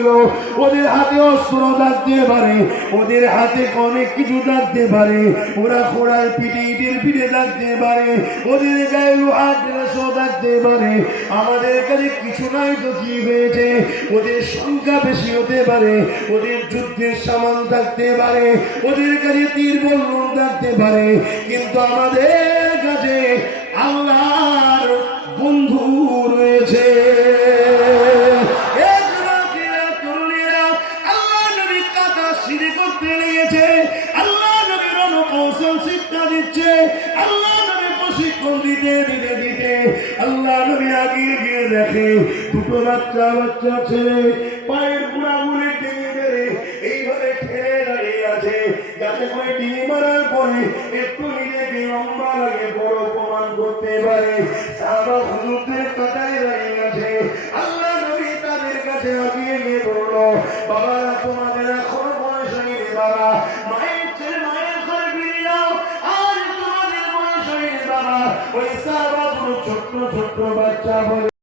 ছিল, ওদের হাতে অস্ত্র থাকতে পারে, ওদের হাতে অনেক কিছু থাকতে পারে, ওরা ঘোড়ার পিঠে ইটের পিঠে থাকতে পারে, ওদের গায়ে লোহার ড্রেসও থাকতে পারে, আমাদের কাছে কিছু নাই তো কি হয়েছে? ওদের সংখ্যা বেশি হতে পারে, ওদের যুদ্ধের সামান থাকতে পারে, ওদের কাছে তীর বল্লম থাকতে পারে, কিন্তু আমাদের কাছে আল্লাহর বন্ধু রয়েছে। আল্লাহ নবী কাদা সিঁড়ি করতে লেগেছে, আল্লাহ নবীর রণকৌশল শিক্ষা দিচ্ছে, আল্লাহ নবী প্রশিক্ষণ দিতে দিতে দিতে আল্লাহ নবী আগিয়ে গিয়ে দেখে দুটো বাচ্চা বাচ্চা ছেলে পায়ের বুড়াগুলি টেনে ধরে এইভাবে ঠেলে দাঁড়িয়ে আছে, যাতে করে ডিঙি মারার পরে একটু নিজেকে লম্বা লাগে, বড় প্রমাণ করতে পারে। সাহাবা হুজুরদের কাটায় দাঁড়িয়ে আছে, আল্লাহ নবী তাদের কাছে আগিয়ে গিয়ে বলল, বাবারা তোমাদের এখন বয়স হয়নি, বাবা মায়ের ছেলে মায়ের ঘরে ফিরে যাও, আর তোমাদের বয়স হয়নি বাবা। ওই সাহাবা ছোট্ট ছোট্ট বাচ্চা বলে